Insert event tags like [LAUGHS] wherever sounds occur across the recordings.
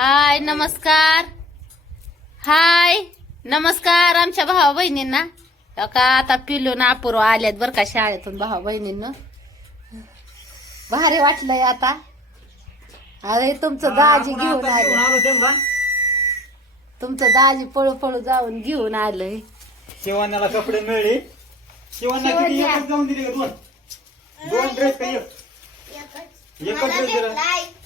हाय नमस्कार. हाय नमस्कार आमच्या भावा बहिणींना. का आता पिलू ना अपूर्व आल्यात बर का शाळेतून भावा बहिणींना. भारी वाटलंय आता. अरे तुमचं दाजी घेऊन आलं. तुमचं दाजी पळू पळू जाऊन घेऊन आलंय शिवान्याला कपडे मिळले. शिवान्या किती शिवण्या. एकच जाऊन दिले का दोन? दोन ड्रेस एकच. ड्रेस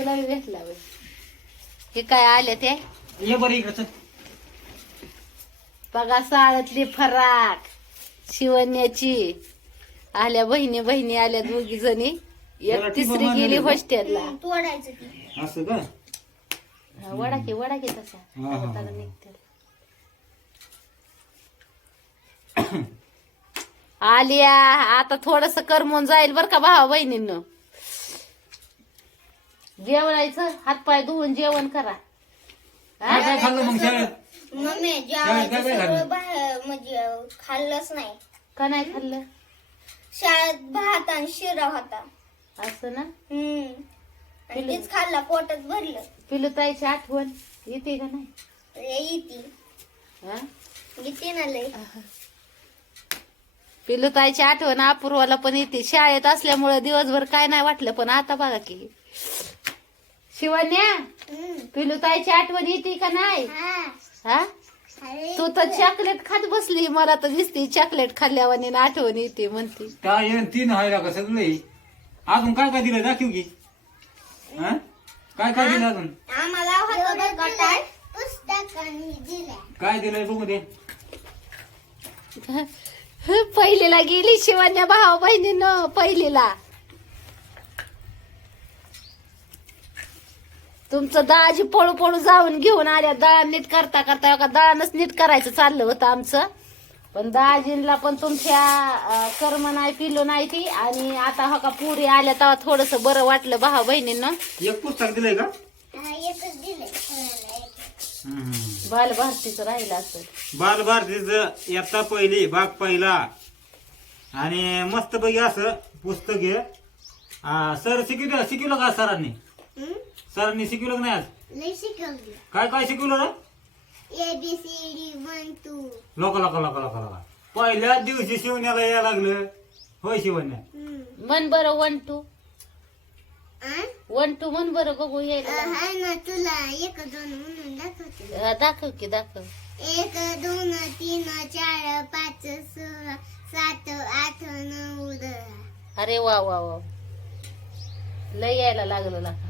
तुला बी भेटला बाई. हे काय आले ते? ये बरं इकडचं. बघा साळातली फराक शिवण्याची. आल्या बहिणी बहिणी आल्या दोघी जणी. एक तिसरी गेली? हॉस्टेलला. तोडायचं ती. असं का? हा, वडा की वडा की तसा. हा, हा, हा. हाताला निघते. [COUGHS] आलिया आता थोडस करमून जाईल बर का भावा बहिणींनो? जेवणायचं हातपाय धुवून जेवण करा? काय काय खाल्लं मग? शाळेत मम्मी काय- काय जेवायचं खाल्लं? सगळं बाहेर म्हणजे खाल्लंच नाही. का नाही खाल्लं? शाळेत भात आणि शिरा होता. असं ना? हम्म. आणि तेच खाल्ला पोटात भरलं. पिलू ताईची आठवण येते का नाही? लय येते. हा? येते ना लय पिलू ताईची आठवण अपूर्वाला पण येते. शाळेत असल्यामुळे दिवसभर काय नाही वाटलं पण आता बघा की. शिवण्या हम्म. पिलू ताईची आठवण येते का नाही? हा. हा? तू तर चॉकलेट खात बसली मला तर दिसते चॉकलेट खाल्ल्यावाने आठवण येते म्हणते. काय तीन व्हायला का सगळे? अजून काय काय दिलं? दाखव की. हा? काय काय दिलं अजून? आम्हाला होतं बरं का काय पुस्तकांनी दिल्या. काय दिलंय बघू दे. पहिलीला गेली शिवण्या भावा बहिणीनं पहिलीला. तुमचं दाजी पळू पळू जाऊन घेऊन आल्या. दळण नीट करता करता का दळणच नीट करायचं चाललं होतं आमचं. पण दाजींला पण तुमच्या कर्म नाही पिलो नाही ती. आणि आता हो का पुरी आल्या तेव्हा थोडस बरं वाटलं भावा बहिणीनं. एक पुस्तक दिलंय का? हा, एकच दिलंय. हम्म. बाल भारतीचं राहिलं बालभारतीच इयत्ता पहिली भाग पहिला. आणि मस्त पैकी असं पुस्तक आहे सर शिकवलं शिकवलं का सरांनी? सरांनी शिकवलं का नाही आज? लय शिकवली. काय काय शिकवलं रे? A B C D one two लोका लोका लोका लोका लोका पहिल्याच दिवशी शिवण्याला यायला लागलं. होय शिवण्या? मन बरं वन टू वन टू मन बरं बघू यायला हाय ना तुला एक दोन म्हणून दाखवते. अं, दाखव की दाखव. एक दोन तीन चार पाच सहा सात आठ नऊ दहा. अरे वा वा वा. लय यायला लागलं लका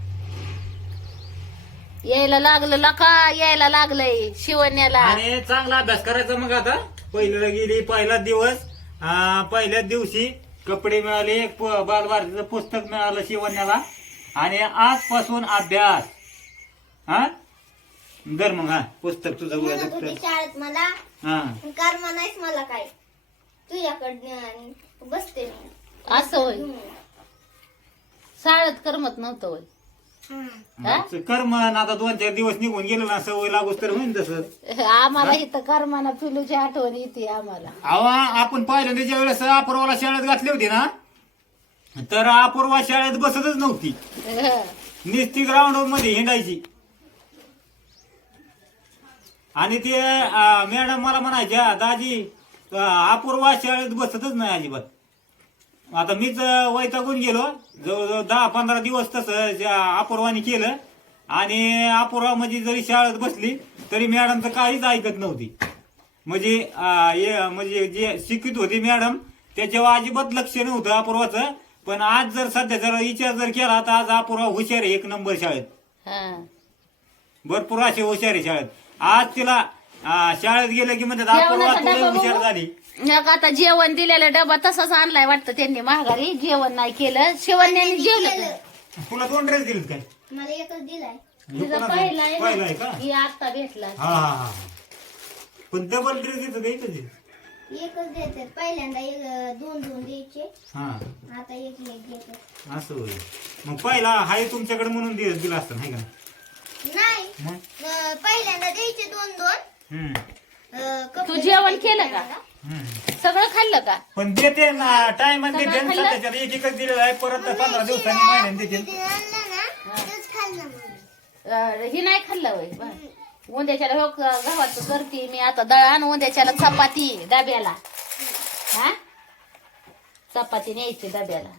यायला लागलं लका यायला लागलंय शिवण्याला. आणि चांगला अभ्यास करायचा मग आता? पहिल्याला गेली पहिला दिवस आ, पहिल्याच दिवशी कपडे मिळाले प- बालभारतीचं पुस्तक मिळालं शिवण्याला. आणि आजपासून अभ्यास. हा? दर मग हा पुस्तक तुझं म्हणत होती. शाळेत मला. हा. कर म्हणायच मला काय. तुझ्याकडनं आणि बसते मी. असं होय. हम्म. शाळेत करमत नव्हतं होय. हा? कर्मन आता दोन चार दिवस निघून गेलो ना सवय लागूच तर होईन तसं. आम्हाला इथं कर्माना पिलूची आठवण येते आम्हाला. अवा आपण पाहिलं त्याच्या वेळेस अपूर्वाला शाळेत घातली होती ना तर अपूर्वा शाळेत बसतच नव्हती. [LAUGHS] निस्ती ग्राउंडमध्ये हिंडायची. आणि ते मॅडम मला म्हणायच्या दाजी अं, अपूर्वा शाळेत बसतच नाही अजिबात. आता मीच वैतागून गेलो. जवळजवळ दहा पंधरा दिवस तसं अपूर्वाने केलं. आणि अपूर्वा म्हणजे जरी शाळेत बसली तरी मॅडमचं काहीच ऐकत नव्हती. म्हणजे म्हणजे जे शिकत होती मॅडम त्याच्यावर अजिबात लक्ष नव्हतं अपूर्वाचं. पण आज जर सध्या जर विचार जर केला तर आज अपूर्वा हुशार आहे एक नंबर शाळेत. भरपूर असे हुशार आहे शाळेत. आज तिला शाळेत गेलं की म्हणतात अपूर्वा हुशार. झाली. मग आता जेवण दिलेला डबा तसाच आणलाय वाटतं त्यांनी महागारी जेवण नाही केलं. शिवण्याने जेवलं? तुला दोन ड्रेस दिलेत काय? मला एकच दिलाय. तिचा? पहिला आहे पहिला ना. आहे का? ही आता भेटला. हा हा हा. पण डबल ड्रेस का इथं एकच देतात पहिल्यांदा एक दोन दोन द्यायचे. हा. आता एक एक देतात असं होय. मग पहिला हाय तुमच्याकडे म्हणून दि- दिला असतं नाही का? नाही. मग? अं, पहिल्यांदा द्यायचे दोन दोन. हम्म, अं, कपडे तू जेवण केलं का? सगळं खाल्लं का? पण देते ना टाइम देते ना एक एकच दिलेला आहे परत पंधरा दिवसांनी महिन्याने देते. आणलं अं, ही नाही खाल्लं वय बर. उंद्याच्याला हो गव्हाचं करते मी आता दळण उंद्याच्याला चपाती डब्याला. हा? चपाती न्यायची डब्याला.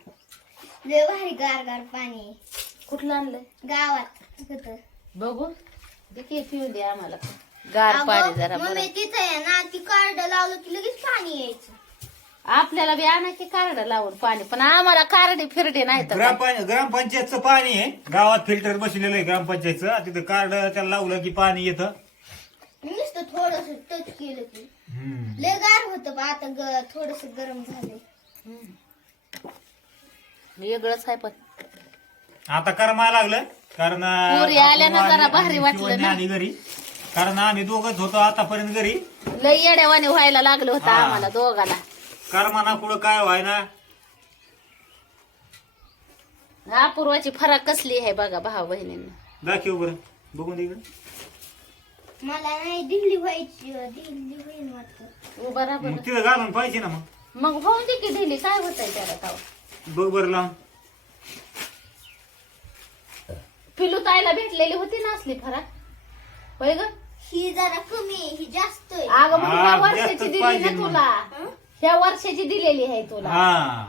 लय भारी गार गार पाणी. कुठलं आणलंय? गावात. बघू. दे की पिऊ दे आम्हाला. गार पाणी जरा अगं, बरं मम्मी तिथं आहे ना ती कार्ड लावलं की लगेच पाणी यायचं. आपल्याला बी आणा की कार्ड लावून पाणी पण आम्हाला कार्ड फिरडे नाही तर ग्रामपं ग्रामपंचायतचं पाणी आहे. गावात फिल्टर बसलेलं आहे ग्रामपंचायतचं. तिथं कार्ड त्याला लावलं की पाणी येतं. नुसतं थोडस टच केलं की. हम्म. लय गार होतं बा आता थोडस गरम झालंय. वेगळंच आहे पण. आता करमा लागलं. कारण पोरी आल्या ना जरा भारी वाटलं ना. घरी. कारण आम्ही दोघच होतो आतापर्यंत घरी. लई येड्यावाने व्हायला लागलं होतं हा. आम्हाला दोघाला करमाना पुढं काय व्हाय ना. अपूर्वाची फरक कसली आहे बघा भाऊ बहिणींना. दाखव बरं. बघून दे इकडं. मला नाही दिल्ली व्हायची दिल्ली होईल वाटतं. राहा मग बरं तिथं घालून पाहिजे ना मग. मग होऊन दे की ढिली काय होतंय त्याला ताव बघ बरं लावून. पिलू ताईला भेटलेली होती ना असली फरक? होय ग? ही जरा कमी आहे ही जास्त आहे. अगं मग हा, ह्या जास्तच वर्षाची दिली पाहिजे ना मग. तुला. हं? ह्या वर्षाची दिलेली आहे तुला. हा.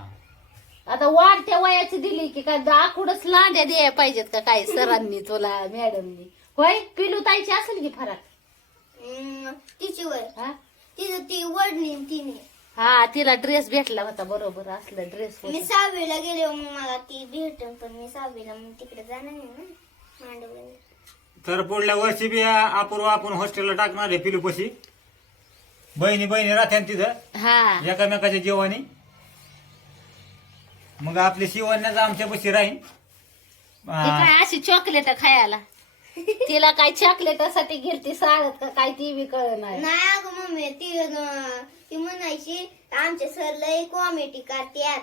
आता वाढत्या वयाची दिली की काय दाकुडच लांड्या द्याय पाहिजेत का काय सरांनी तुला मॅडमनी? होय? पिलू ताईची असेल की फरक? हम्म, तिची वय. हा? तिचं ती वडली तिने. हा तिला ड्रेस भेटला होता बरोबर असला ड्रेस मी सहावीला गेले मग मला ती भेटन पण मी सहावीला मग तिकडे जाणार नाही ना मांडवला. तर पुढल्या वर्षी बी अपूर्व आपण हॉस्टेलला टाकणार आहे पिलूपशी. बहिणी बहिणी राहत्या ना तिथं. हा. एकामेकाच्या जेवणी मग आपली शिवण्याच आमच्या पशी राहीन. ती आ, काय अशी चॉकलेट खायला? तिला काय चॉकलेटासाठी गेलती शाळेत का काय ती बी कळ नाही नाही अगं मम्मी ती अं, ती म्हणायची आमचे सर लय कॉमेडी करत्यात.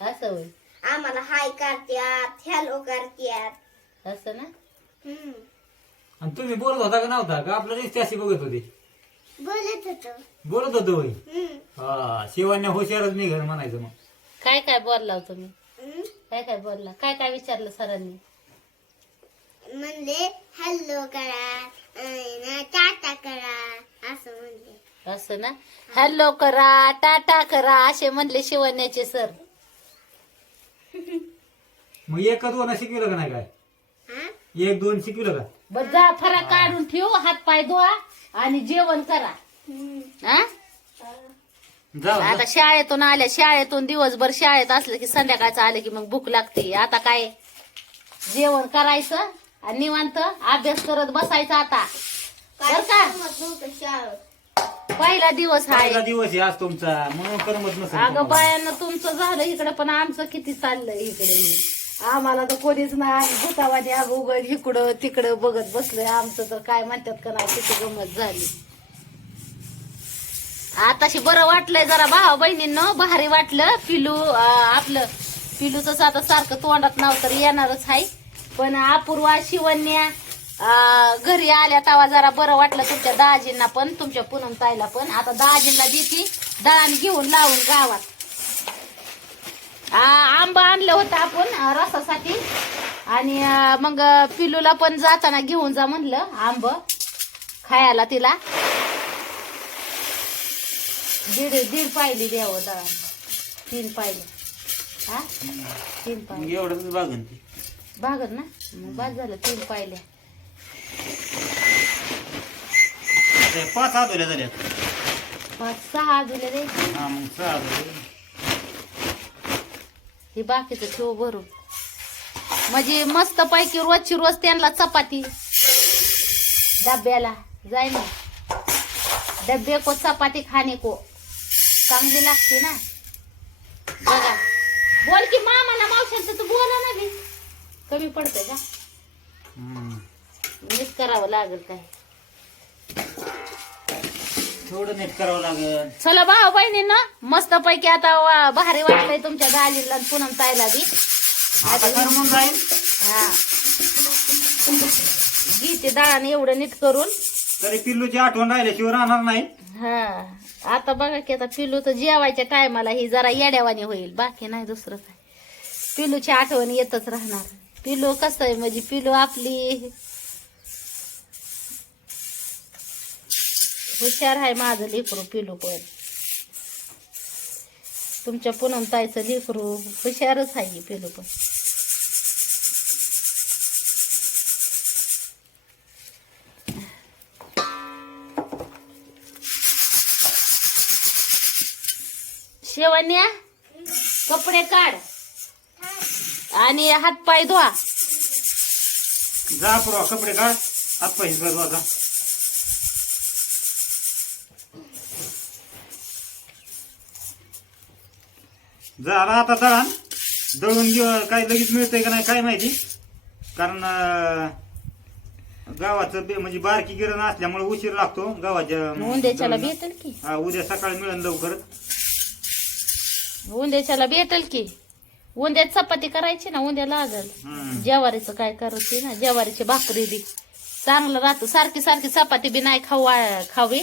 असं होय. आम्हाला हाय करत्यात हॅलो करत्यात. असं ना? हम्म. आणि तुम्ही बोलत होता का नव्हता? का आपलं अशी बघत होती? बोलत होतो. बोलत होतो होय? हम्म. हा शिवण्या हुशारच निघल म्हणायचं मग. काय काय बोलला हो तुम्ही? हम्म. काय काय बोलला? काय काय विचारलं सरांनी? म्हणले हॅलो करा अं, टाटा करा असं म्हणले. असं ना? हॅलो करा टाटा करा असे म्हणले शिवण्याचे सर. मग एक दोन शिकवलं का नाही काय? एक दोन शिकवलं का? बर जा फरक काढून ठेव हात पाय धुवा आणि जेवण करा. हा? जाऊ आता शाळेतून आल्या शाळेतून दिवसभर शाळेत असलं की संध्याकाळचं आलं की मग भूक लागते. आता काय? जेवण करायचं आणि निवांत अभ्यास करत बसायचा आता. बर का? पहिला दिवस पहिला आहे दिवस आहे आज तुमचा. म्हणून करमत नसेल अगं तुम्हाला. बायांना तुमचं झालं इकडे पण आमचं किती चाललंय इकडे. आम्हाला तर कोणीच नाही. भूतावादी अगं उघड इकडं तिकडं बघत बसलोय. आमचं तर काय म्हणतात का नाही किती गमत झाली. आताशी बरं वाटलंय जरा भावा बहिणींनो. भारी वाटलं. पिलू आपलं पिलूच आता सारखं तोंडात नाव तर येणारच आहे. पण अपूर्वा शिवन्या घरी आल्या तेव्हा जरा बरं वाटलं तुमच्या दाजींना पण तुमच्या पूनम ताईला पण. आता दाजींना देते. दळान घेऊन लावून गावात. आंबा आणलं होतं आपण रसासाठी. आणि मग पिलूला पण जाताना घेऊन जा म्हणलं आंब. खायला तिला. दीड दीड पायली द्यावं दळण तीन पायले. हा? तीन एवढंच बागन ना? मग बाद झालं तीन पायल्या. ते पाच हातोल्या झाल्यात. पाच सहा दिले द्यायचे. हा बाकीचं ठेव भरून. म्हणजे मस्त पैकी रोजची रोज त्यांना चपाती. डब्याला. जाय ना. डब्बे को चपाती खाणे को. चांगली लागते ना. बघा. बोल की मामाला मावशांचं तू बोला ना बी. कमी पडतंय का. मीच करावं लागेल काय. थोडं नीट करावं लागल. चला भाऊ बहिणीनं मस्त पैकी आता वा- भारी वाटलंय तुमच्या दाजीला आणि पुनम ताईला बी. आता करमून जाईल हा. गीते दळाने एवढं नीट करून. तरी पिल्लूची आठवण राहिल्याशिवाय राहणार नाही. हा. आता बघा की आता पिलू तर जेवायच्या टायमाला ही जरा येड्यावानी होईल. बाकी नाही दुसरं काय. पिलूची आठवण येतच राहणार. पिलो कसं आहे म्हणजे पिलो आपली हुशार आहे माझं लेकरू पिलू पण. तुमच्या पूनम ताईचं लेकरू हुशारच आहे पिलू पण. शेवण्या कपडे काढ. आणि हात पाय धुवा. जा पुरा कपडे काढ. हात पैसे जा झाला आता दळण. दळून घेऊ काय लगेच मिळतंय का नाही काय माहिती. कारण गावाचं म्हणजे बारकी गिरण असल्यामुळे उशीर लागतो गावाच्या. भेटेल की. हा, उद्या सकाळी मिळेल लवकर. उंद्याच्याला भेटेल की. उंद्यात चपाती करायची ना उंद्या लागल. ज्वारीचं काय करायची ना ज्वारीची भाकरी बी. चांगलं राहतं. सारखी सारखी चपाती बी नाही खावा. खावी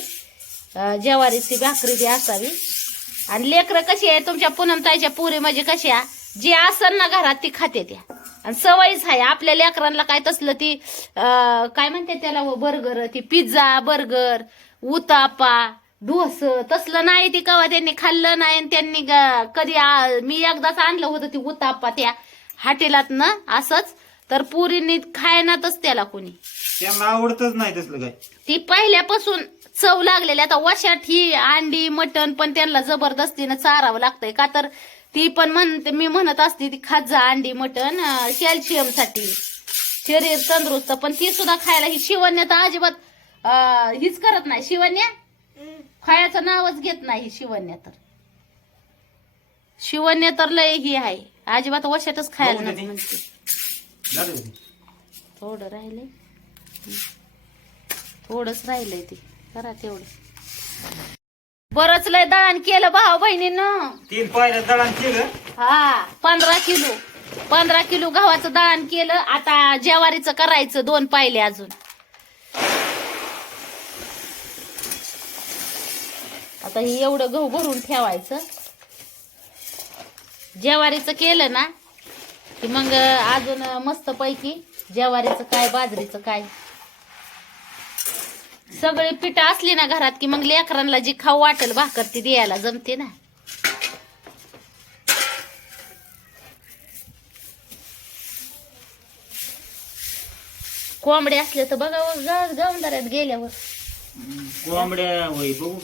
ज्वारीची भाकरी बी असावी. आणि लेकरं कशी आहे? तुमच्या पुनमताईच्या पुरी म्हणजे कशी आहे? जी असन ना घरात ती खाते त्या. आणि सवयच आहे. आपल्या लेकरांना काय तसलं ती काय म्हणते त्याला बर्गर ती पिझ्झा बर्गर उतापा डोस तसलं नाही ती कवा त्यांनी खाल्लं नाही आणि त्यांनी कधी मी एकदाच आणलं होतं ती उतापा त्या हाटेलात ना असंच. तर पुरीनी खायनातच त्याला कोणी. त्यांना आवडतच नाही तसलं काय ती पहिल्यापासून चव लागलेली. आता वशात ही अंडी मटण पण त्यांना जबरदस्तीनं चारावं लागतंय. का तर ती पण म्हणते मी म्हणत असते ती खात जा अंडी मटण कॅल्शियमसाठी शरीर तंदुरुस्त. पण ती सुद्धा खायला ही शिवण्य तर अजिबात हीच करत नाही. शिवण्य. खायचं नावच घेत नाही शिवण्य तर. शिवण्य तर लय ही आहे. अजिबात वशातच खायला ती. म्हणते? थोडं राहिलंय. थोडंच राहिलंय ते. करा तेवढं. बरंच लय दळण केलं भाऊ बहिणीनं. तीन पायऱ्या दळण केलं? हा पंधरा किलो. पंधरा किलो गव्हाचं दळण केलं. आता ज्वारीचं करायचं दोन पायले अजून. आता हे एवढं गहू भरून ठेवायचं. ज्वारीचं केलं ना की मग अजून मस्त पैकी ज्वारीचं काय बाजरीचं काय. सगळी पिठं असली ना घरात की मग लेकरांना जी खाऊ वाटेल भाकर ती द्यायला जमते ना. कोंबडे असले तर बघा गावंदाऱ्यात गेल्यावर. कोंबड्या होय बघू.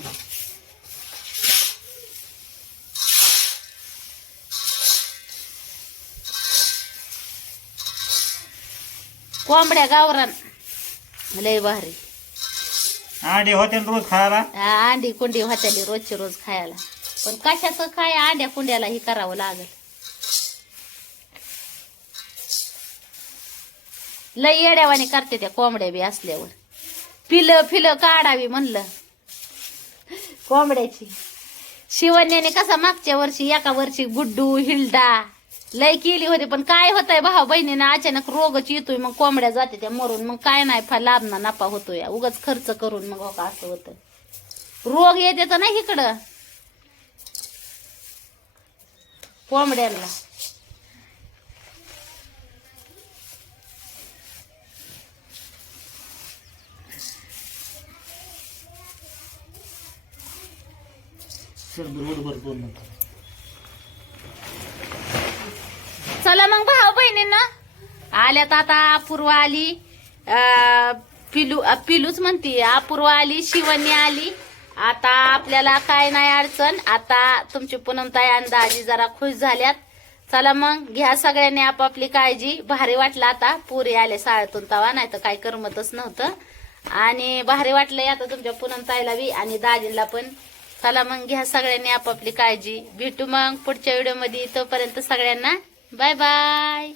कोंबड्या गावरान. लय भारी. अंडे होते ना रोज खायला? हा, अंडी कुंडी होत्याली रोजची रोज खायला. पण कशाचं काय अंड्या कुंड्याला हे करावं लागल? लय येड्यावाने करते त्या कोंबड्या बी असल्यावर. पिलं फिलं काढावी म्हणलं. कोंबड्याची. शिवण्याने कसा मागच्या वर्षी एका वर्षी गुड्डू हिलडा लय केली होती पण काय होतंय भाऊ बहिणीने अचानक रोगच येतोय मग कोंबड्या जाते त्या मरून मग काय नाही फा लाभ ना नफा होतोय. उगाच खर्च करून मग हो का असं होतं रोग येते तर नाही इकडं. कोंबड्यांना. चला मग भाऊ बहिणींना. आल्यात आता अपूर्वा आली. पिलू पिलूच म्हणते अपूर्वा आली शिवणी आली. आता आपल्याला काय नाही अडचण. आता तुमची पुनमताई आणि दाजी जरा खुश झाल्यात. चला मग घ्या सगळ्यांनी आपापली काळजी. भारी वाटलं आता. पुरी आले शाळेतून तवा नाही तर काय करमतच नव्हतं. आणि भारी वाटलंय आता तुमच्या पुनमताईला बी आणि दाजीला पण. चला मग घ्या सगळ्यांनी आपापली काळजी. भेटू मग पुढच्या व्हिडिओमध्ये. तोपर्यंत सगळ्यांना Bye-bye.